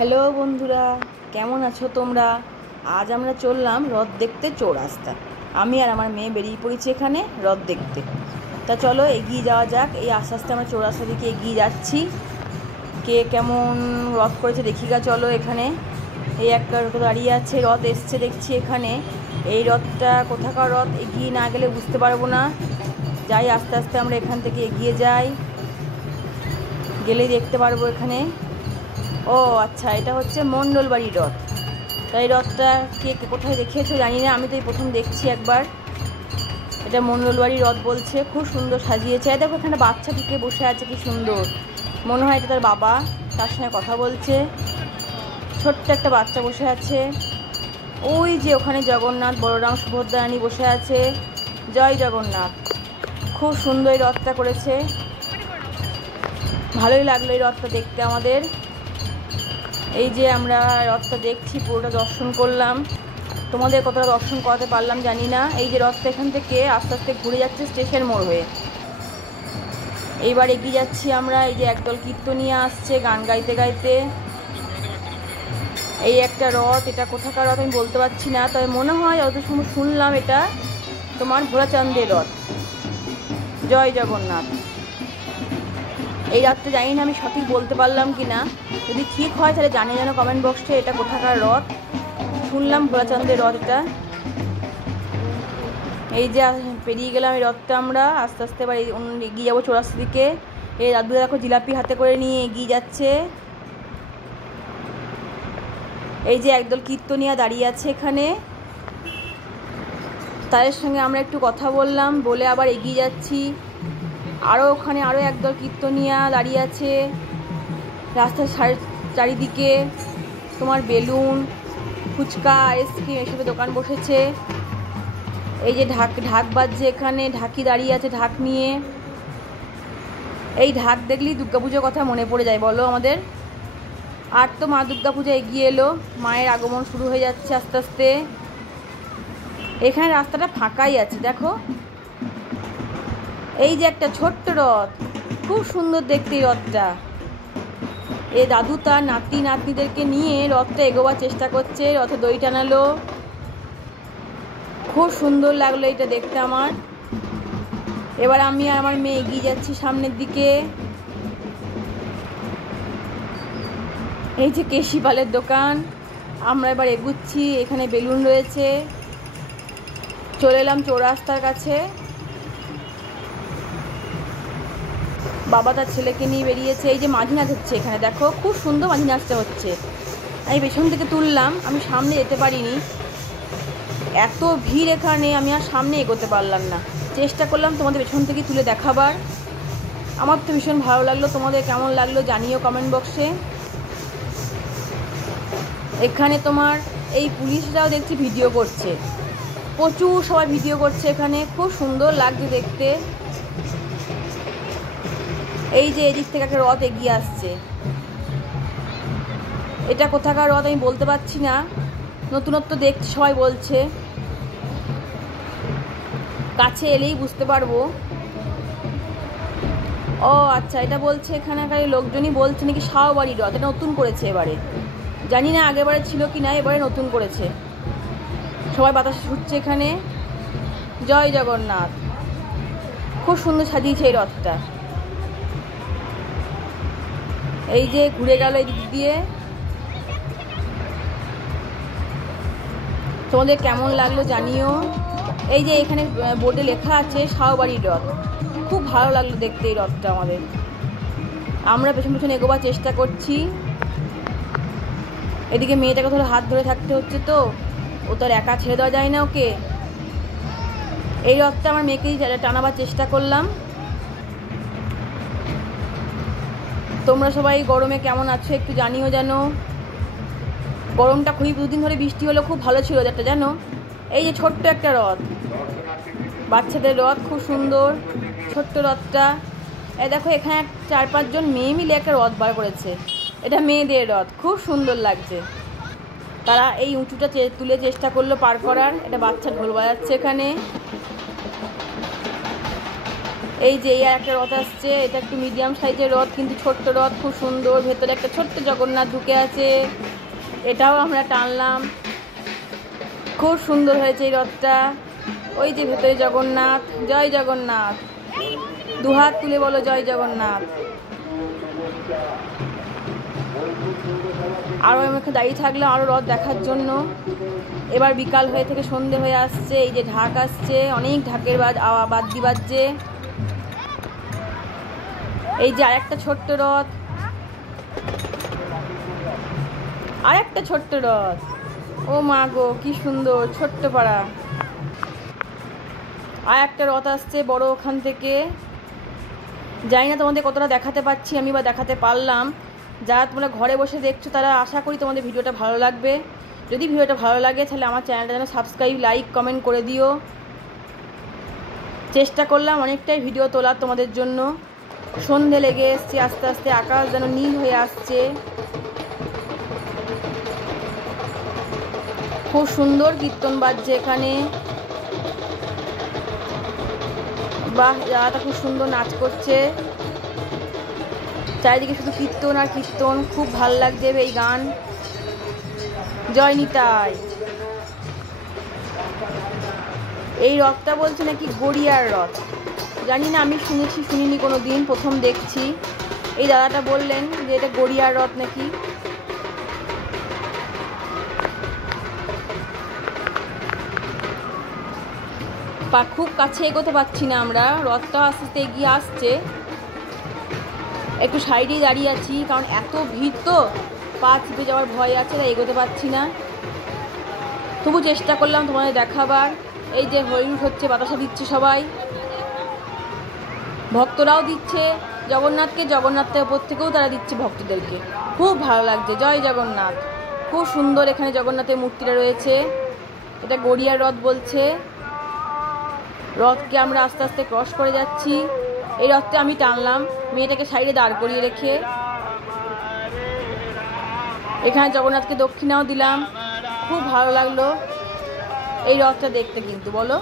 Hello বন্ধুরা, কেমন আছো তোমরা? আজ আমরা চললাম রথ দেখতে চৌরাস্তা। আমি আর আমার মেয়ে বেরিয়ে পড়েছি এখানে রথ দেখতে। তা চলো এগিয়ে যাওয়া যাক। এই আস্তে আস্তে আমরা চৌরাস্তা দিকে এগিয়ে যাচ্ছি। কে কেমন রথ করেছে দেখি গা। চলো, এখানে এই একটা রথ দাঁড়িয়ে আছে, রথ এসছে দেখছি এখানে। এই রথটা কোথাকার রথ এগিয়ে না গেলে বুঝতে পারবো না। যাই আস্তে আস্তে আমরা এখান থেকে এগিয়ে যাই, গেলেই দেখতে পারবো এখানে। ও আচ্ছা, এটা হচ্ছে মণ্ডলবাড়ি রথ। তাই রথটা কে কোথায় দেখিয়েছো জানি না, আমি তো এই প্রথম দেখছি একবার। এটা মণ্ডলবাড়ি রথ বলছে, খুব সুন্দর সাজিয়েছে। দেখো এখানে বাচ্চা ঢুকে বসে আছে, কি সুন্দর। মনে হয় এটা তার বাবা, তার সঙ্গে কথা বলছে। ছোট্ট একটা বাচ্চা বসে আছে। ওই যে ওখানে জগন্নাথ, বলরাম, সুভদ্রা রানী বসে আছে। জয় জগন্নাথ। খুব সুন্দর এই রথটা করেছে, ভালোই লাগলো এই রথটা দেখতে আমাদের। এই যে আমরা রথটা দেখছি, পুরোটা দর্শন করলাম। তোমাদের কতটা দর্শন করাতে পারলাম জানি না। এই যে রথটা এখান থেকে আস্তে আস্তে ঘুরে যাচ্ছে স্টেশন মোড় হয়ে। এইবার এগিয়ে যাচ্ছি আমরা। এই যে একদল কীর্তনিয়া আসছে গান গাইতে গাইতে। এই একটা রথ, এটা কোথাকার রথ আমি বলতে পারছি না, তবে মনে হয় যত সময় শুনলাম এটা তোমার ভোলাচাঁদের রথ। জয় জগন্নাথ। এই রথটা জানি না আমি সঠিক বলতে পারলাম কি না, যদি ঠিক হয় তাহলে জানিয়ে যেন কমেন্ট বক্সে এটা কোথাকার রথ। শুনলাম ভোলাচাঁদের রথ এটা। এই যে পেরিয়ে গেলাম এই রথটা আমরা আস্তে আস্তে। এবার এগিয়ে যাবো চৌরাস্তা দিকে। এই দাদুরা দেখো জিলাপি হাতে করে নিয়ে এগিয়ে যাচ্ছে। এই যে একদল কীর্তনিয়া দাঁড়িয়ে আছে এখানে, তাদের সঙ্গে আমরা একটু কথা বললাম, বলে আবার এগিয়ে যাচ্ছি। আরও ওখানে আরও একদল কীর্তনিয়া দাঁড়িয়ে আছে। রাস্তার চারিদিকে তোমার বেলুন, ফুচকা, আইসক্রিম এসবের দোকান বসেছে। এই যে ঢাক বাজছে এখানে, ঢাকি দাঁড়িয়ে আছে ঢাক নিয়ে। এই ঢাক দেখলেই দুর্গাপুজোর কথা মনে পড়ে যায় বলো আমাদের। আর তো মা দুর্গাপূজা এগিয়ে এলো, মায়ের আগমন শুরু হয়ে যাচ্ছে আস্তে আস্তে। এখানে রাস্তাটা ফাঁকাই আছে দেখো। এই যে একটা ছোট্ট রথ, খুব সুন্দর দেখতে এই রথটা। এ দাদু তার নাতি নাতনিদেরকে নিয়ে রথটা এগোবার চেষ্টা করছে, রথে দড়ি টানালো। খুব সুন্দর লাগলো এটা দেখতে আমার। এবার আমি আর আমার মেয়ে এগিয়ে যাচ্ছি সামনের দিকে। এই যে কেশি পালের দোকান, আমরা এবার এগুচ্ছি। এখানে বেলুন রয়েছে। চলে এলাম চৌরাস্তার কাছে। বাবা তার ছেলেকে নিয়ে বেরিয়েছে। এই যে মাঝি নাচ হচ্ছে এখানে দেখো, খুব সুন্দর মাঝি নাচটা হচ্ছে। আমি পেছন থেকে তুললাম, আমি সামনে যেতে পারিনি, এত ভিড় এখানে, আমি আর সামনে এগোতে পারলাম না। চেষ্টা করলাম তোমাদের পেছন থেকে তুলে দেখাবার। আমার তো ভীষণ ভালো লাগলো, তোমাদের কেমন লাগলো জানিও কমেন্ট বক্সে। এখানে তোমার এই পুলিশরাও দেখছি ভিডিও করছে, প্রচুর সবাই ভিডিও করছে এখানে, খুব সুন্দর লাগছে দেখতে। এই যে এদিক থেকে একটা রথ এগিয়ে আসছে। এটা কোথাকার রথ আমি বলতে পারছি না, নতুনত্ব দেখছি সবাই বলছে, কাছে এলেই বুঝতে পারবো। ও আচ্ছা, এটা বলছে এখানকার লোকজনই বলছে নাকি শাহবাড়ি রথ, এটা নতুন করেছে এবারে। জানি না আগেরবারে ছিল কি না, এবারে নতুন করেছে। সবাই বাতাসে ছুটছে এখানে। জয় জগন্নাথ। খুব সুন্দর সাজিয়েছে এই রথটা। এই যে ঘুরে গেল এই দিক দিয়ে। তোমাদের কেমন লাগলো জানিও। এই যে এখানে বোর্ডে লেখা আছে শাহবাড়ির রথ। খুব ভালো লাগলো দেখতে এই রথটা আমাদের। আমরা পেছন পেছন এগোবার চেষ্টা করছি। এদিকে মেয়েটাকে ধরে হাত ধরে থাকতে হচ্ছে, তো ও তো আর একা ছেড়ে দেওয়া যায় না ওকে। এই রথটা আমার মেয়েকেই টানাবার চেষ্টা করলাম। তোমরা সবাই গরমে কেমন আছো একটু জানিও যেন। গরমটা খুবই দুদিন ধরে বৃষ্টি হলো, খুব ভালো ছিল যেটা জানো। এই যে ছোট্ট একটা রথ, বাচ্চাদের রথ, খুব সুন্দর ছোট্ট রথটা। এই দেখো এখানে 4-5 জন মেয়ে মিলে একটা রথ বার করেছে। এটা মেয়েদের রথ, খুব সুন্দর লাগছে। তারা এই উঁচুটা তুলে চেষ্টা করলো পার করার। এটা বাচ্চা ঢোল বাজাচ্ছে এখানে। এই যে এই আর একটা রথ আসছে, এটা একটু মিডিয়াম সাইজের রথ, কিন্তু ছোট্ট রথ, খুব সুন্দর। ভেতরে একটা ছোট্ট জগন্নাথ ঢুকে আছে, এটাও আমরা টানলাম, খুব সুন্দর হয়েছে এই রথটা। ওই যে ভেতরে জগন্নাথ, জয় জগন্নাথ, দুহাত তুলে বলো জয় জগন্নাথ। আরও আমাকে দাঁড়িয়ে থাকলাম আরও রথ দেখার জন্য। এবার বিকাল হয়ে থেকে সন্ধে হয়ে আসছে, এই যে ঢাক আসছে, অনেক ঢাকের বাদ্যি বাজছে। এই যে আরেকটা ছোট্ট রথ, আরেকটা ছোট্ট রথ, ও মা গো কি সুন্দর, ছোট্ট পাড়া। আর একটা রথ আসছে বড় ওখান থেকে, জানি না তোমাদের কতটা দেখাতে পাচ্ছি আমি বা দেখাতে পারলাম। যারা তোমরা ঘরে বসে দেখছো তারা আশা করি তোমাদের ভিডিওটা ভালো লাগবে। যদি ভিডিওটা ভালো লাগে তাহলে আমার চ্যানেলটা যেন সাবস্ক্রাইব, লাইক, কমেন্ট করে দিও। চেষ্টা করলাম অনেকটাই ভিডিও তোলার তোমাদের জন্য। সন্ধে লেগে এসছে আস্তে আস্তে, আকাশ যেন নীল হয়ে আসছে, খুব সুন্দর কীর্তন বাজছে এখানে। বাহ, জায়গাটা খুব সুন্দর নাচ করছে, চারিদিকে শুধু কীর্তন আর কীর্তন, খুব ভাল লাগছে এই গান। জয় নিতাই। এই রথটা বলছে নাকি গড়িয়ার রথ, জানি না, আমি শুনেছি শুনিনি কোনো দিন, প্রথম দেখছি। এই দাদাটা বললেন যে এটা গড়িয়ার রথ নাকি। খুব কাছে এগোতে পারছি না আমরা, রথটা আস্তে আস্তে এগিয়ে আসছে। একটু সাইডেই দাঁড়িয়ে আছি, কারণ এত ভিড় তো পা চিপে যাওয়ার ভয় আছে, তাই এগোতে পারছি না। তবু চেষ্টা করলাম তোমাদের দেখাবার। এই যে হরিণ হচ্ছে, বাতাসা দিচ্ছে সবাই, ভক্তরাও দিচ্ছে জগন্নাথকে, জগন্নাথের ওপর থেকেও তারা দিচ্ছে ভক্তদেরকে, খুব ভালো লাগছে। জয় জগন্নাথ, খুব সুন্দর এখানে জগন্নাথের মূর্তিটা রয়েছে। এটা গড়িয়ার রথ বলছে। রথকে আমরা আস্তে আস্তে ক্রস করে যাচ্ছি। এই রথটা আমি টানলাম মেয়েটাকে সাইডে দাঁড় করিয়ে রেখে। এখানে জগন্নাথকে দক্ষিণাও দিলাম, খুব ভালো লাগলো এই রথটা দেখতে। কিন্তু বলো,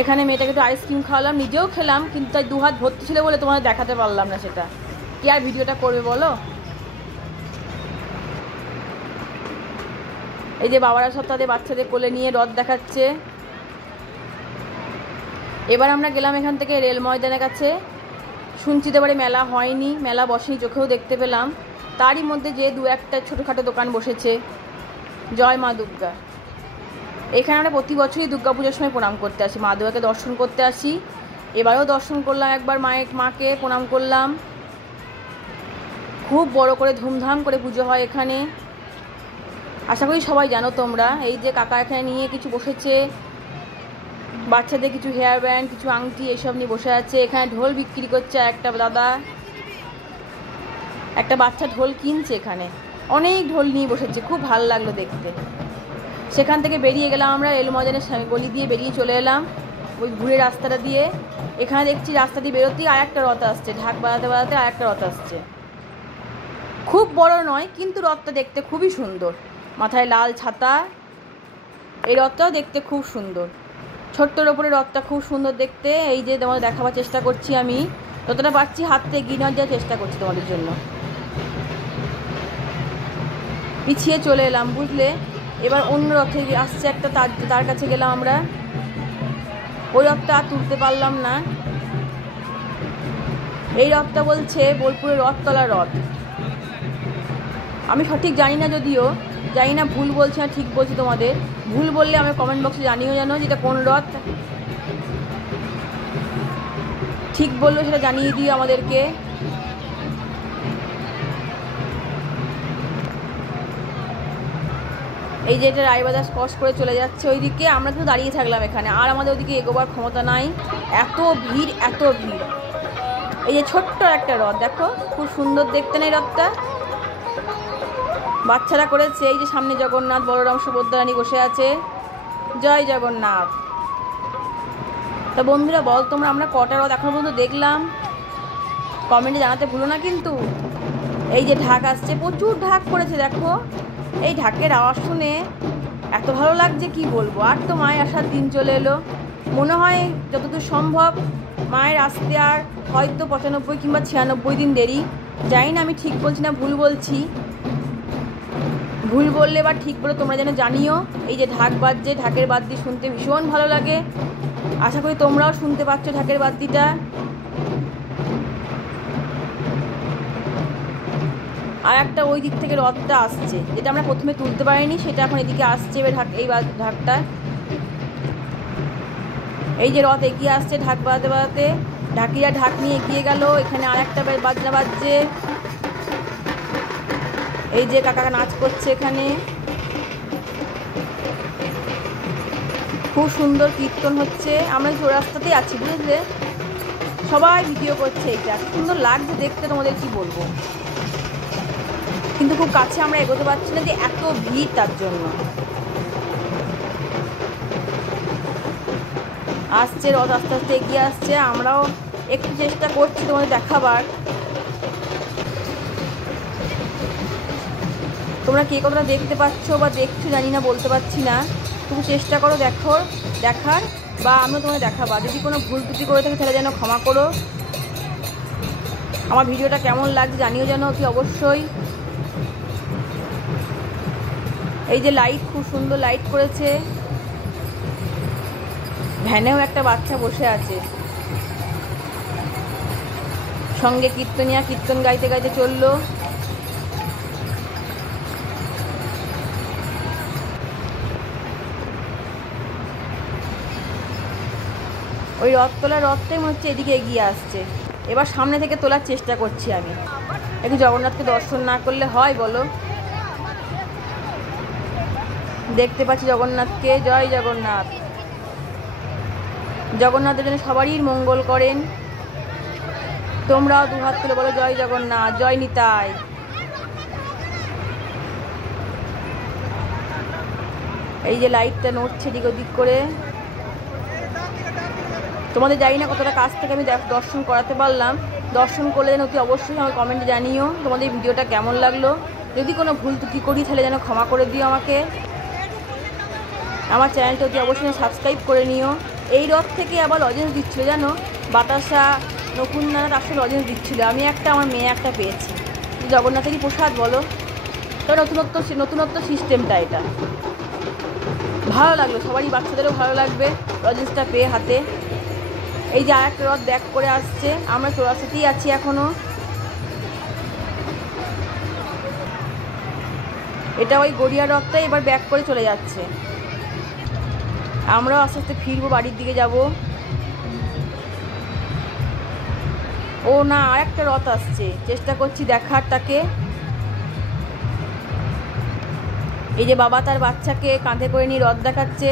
এখানে মেয়েটাকে একটু আইসক্রিম খাওয়ালাম, নিজেও খেলাম, কিন্তু তাই দুহাত ভর্তি ছিল বলে তোমাদের দেখাতে পারলাম না। সেটা কি আর ভিডিওটা করবে বলো। এই যে বাবারা সব তাদের বাচ্চাদের কোলে নিয়ে রথ দেখাচ্ছে। এবার আমরা গেলাম এখান থেকে রেল ময়দানের কাছে। শুনছি তো এবারে মেলা হয়নি, মেলা বসেনি, চোখেও দেখতে পেলাম। তারই মধ্যে যে দু একটা ছোটোখাটো দোকান বসেছে। জয় মা দুর্গা। এখানে আমরা প্রতি বছরই দুর্গা পুজোর সময় প্রণাম করতে আসি, মা দুর্গাকে দর্শন করতে আসি। এবারেও দর্শন করলাম, একবার মাকে প্রণাম করলাম। খুব বড় করে ধুমধাম করে পুজো হয় এখানে, আশা করি সবাই জানো তোমরা। এই যে কাকা এখানে নিয়ে কিছু বসেছে, বাচ্চাদের কিছু হেয়ার ব্যান্ড, কিছু আংটি এইসব নিয়ে বসে আছে। এখানে ঢোল বিক্রি করছে একটা দাদা, একটা বাচ্চা ঢোল কিনছে। এখানে অনেক ঢোল নিয়ে বসেছে, খুব ভালো লাগলো দেখতে। সেখান থেকে বেরিয়ে গেলাম আমরা, রেল ময়দানের গলি দিয়ে বেরিয়ে চলে এলাম ওই ঘুরে রাস্তাটা দিয়ে। এখানে দেখছি রাস্তা দিয়ে বেরোতেই আর একটা রথ আসছে, ঢাক বাজাতে বাজাতে আর একটা রথ আসছে। খুব বড় নয়, কিন্তু রথটা দেখতে খুবই সুন্দর, মাথায় লাল ছাতা। এই রথটাও দেখতে খুব সুন্দর, ছোট্টর ওপরে রথটা খুব সুন্দর দেখতে। এই যে তোমাদের দেখাবার চেষ্টা করছি আমি, যতটা পারছি হাতে এগিয়ে নেওয়ার যাওয়ার চেষ্টা করছি তোমাদের জন্য। পিছিয়ে চলে এলাম বুঝলে। এবার অন্য রথে আসছে একটা, তার কাছে গেলাম আমরা। ওই রথটা আর তুলতে পারলাম না। এই রথটা বলছে বোলপুরের রথতলার রথ। আমি সঠিক জানি না, যদিও জানি না ভুল বলছি না ঠিক বলছি তোমাদের। ভুল বললে আমি কমেন্ট বক্সে জানিও যেন যেটা কোন রথ, ঠিক বললো সেটা জানিয়ে দিও আমাদেরকে। এই যে এটা রায়বাজার ক্রস করে চলে যাচ্ছে ওইদিকে, আমরা তো দাঁড়িয়ে থাকলাম এখানে, আর আমাদের ওইদিকে এগোবার ক্ষমতা নাই, এত ভিড় এত ভিড়। এই যে ছোট্ট একটা রথ দেখো, খুব সুন্দর দেখতে না এই রথটা, বাচ্চারা করেছে। এই যে সামনে জগন্নাথ, বলরাম, সুভদ্রা রানী বসে আছে। জয় জগন্নাথ। তা বন্ধুরা বল তোমরা, আমরা কটা রথ এখনো পর্যন্ত দেখলাম, কমেন্টে জানাতে ভুলো না কিন্তু। এই যে ঢাক আসছে, প্রচুর ঢাক পড়েছে দেখো। এই ঢাকের আওয়াজ শুনে এত ভালো লাগছে কি বলবো। আর তো মায়ের আসার দিন চলে এলো, মনে হয় যতদূর সম্ভব মায়ের আসতে আর হয়তো 95 কিংবা 96 দিন দেরি। জানি না আমি ঠিক বলছি না ভুল বলছি, ভুল বললে বা ঠিক বলে তোমরা যেন জানিও। এই যে ঢাক বাজছে, ঢাকের বাদ্যি শুনতে ভীষণ ভালো লাগে। আশা করি তোমরাও শুনতে পাচ্ছ ঢাকের বাদ্যিটা। আর একটা ওই দিক থেকে রথটা আসছে, যেটা আমরা প্রথমে তুলতে পারিনি, সেটা এখন এদিকে আসছে। এবার এই ঢাকটা, এই যে রথ এগিয়ে আসছে ঢাক বাজাতে বাজাতে। ঢাকিরা ঢাক নিয়ে এগিয়ে গেল। এখানে আর একটা বাজনা বাজছে। এই যে কাকা নাচ করছে এখানে, খুব সুন্দর কীর্তন হচ্ছে। আমরা চৌরাস্তাতেই আছি, বুঝলে, সবাই ভিডিও করছে। এইটা সুন্দর লাগছে দেখতে, তোমাদের কি বলবো। কিন্তু খুব কাছে আমরা এগোতে পারছি না, যে এত ভিড়, তার জন্য। আসছে রথ, আস্তে আস্তে এগিয়ে আসছে। আমরাও একটু চেষ্টা করছি তোমাদের দেখাবার। তোমরা কে কতটা দেখতে পাচ্ছ বা দেখছো জানি না, বলতে পারছি না। তুমি চেষ্টা করো দেখার, বা আমিও তোমাদের দেখাবার। যদি কোনো ভুল ত্রুটি করে থাকি তাহলে যেন ক্ষমা করো। আমার ভিডিওটা কেমন লাগছে জানিও যেন অতি অবশ্যই। এই যে লাইট, খুব সুন্দর লাইট করেছে। ভ্যানেও একটা বাচ্চা বসে আছে, সঙ্গে কীর্তনিয়া কীর্তন গাইতে গাইতে চললো। ওই রথ তোলার রথটাই মনে হচ্ছে এদিকে এগিয়ে আসছে। এবার সামনে থেকে তোলার চেষ্টা করছি আমি। একটু জগন্নাথকে দর্শন না করলে হয় বলো? দেখতে পাচ্ছি জগন্নাথকে। জয় জগন্নাথ। জগন্নাথের জন্য সবারই মঙ্গল করেন। তোমরাও দুহাত তুলে বলো জয় জগন্নাথ, জয় নিতাই। এই যে লাইটটা নড়ছে এদিক ওদিক করে। তোমাদের জানি না কতটা কাছ থেকে আমি দর্শন করাতে পারলাম। দর্শন করলে যেন অতি অবশ্যই আমার কমেন্টে জানিও তোমাদের ভিডিওটা কেমন লাগলো। যদি কোনো ভুল ত্রুটি করি তাহলে যেন ক্ষমা করে দিও আমাকে। আমার চ্যানেলটা অতি অবশ্যই সাবস্ক্রাইব করে নিও। এই রথ থেকে আবার লজেন্স দিচ্ছিলো জানো, বাতাসা, নকুন্দানা, তার সাথে লজেন্স দিচ্ছিলো। আমি একটা, আমার মেয়ে একটা পেয়েছি। জগন্নাথেরই প্রসাদ বলো, তো নতুনত্ব সিস্টেমটা এটা ভালো লাগলো। সবারই, বাচ্চাদেরও ভালো লাগবে লজেন্সটা পেয়ে হাতে। এই যে আর একটা রথ ব্যাক করে আসছে। আমরা চৌরাস্তাতেই আছি এখনো। এটা ওই গড়িয়া রথটাই এবার ব্যাক করে চলে যাচ্ছে। আমরাও আস্তে আস্তে ফিরবো, বাড়ির দিকে যাব। ও না, আর একটা রথ আসছে, চেষ্টা করছি দেখার তাকে। এই যে বাবা তার বাচ্চাকে কাঁধে করে নিয়ে রথ দেখাচ্ছে।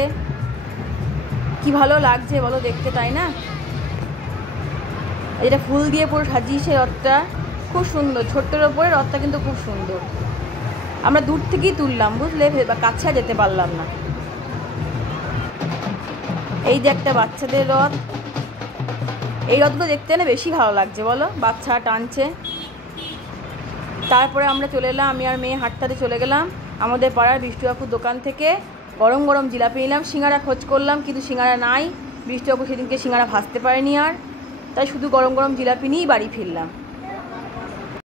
কি ভালো লাগছে বলো দেখতে, তাই না? এটা ফুল দিয়ে পুরো সাজিয়েছে রথটা, খুব সুন্দর। ছোট্টর ওপরে রথটা কিন্তু খুব সুন্দর। আমরা দূর থেকেই তুললাম, বুঝলে, কাছে যেতে পারলাম না। এই যে একটা বাচ্চাদের রথ। এই রথগুলো দেখতে না বেশি ভালো লাগছে বলো, বাচ্চা টানছে। তারপরে আমরা চলে এলাম, আমি আর মেয়ে হাঁটতে চলে গেলাম আমাদের পাড়ার বিষ্টুবাবুর দোকান থেকে। গরম গরম জিলাপি নিলাম। সিঙ্গারা খোঁজ করলাম, কিন্তু সিঙ্গারা নাই। বিষ্টুবাবু সেদিনকে সিঙ্গারা ভাজতে পারেনি আর, তাই শুধু গরম গরম জিলাপি নিয়েই বাড়ি ফিরলাম।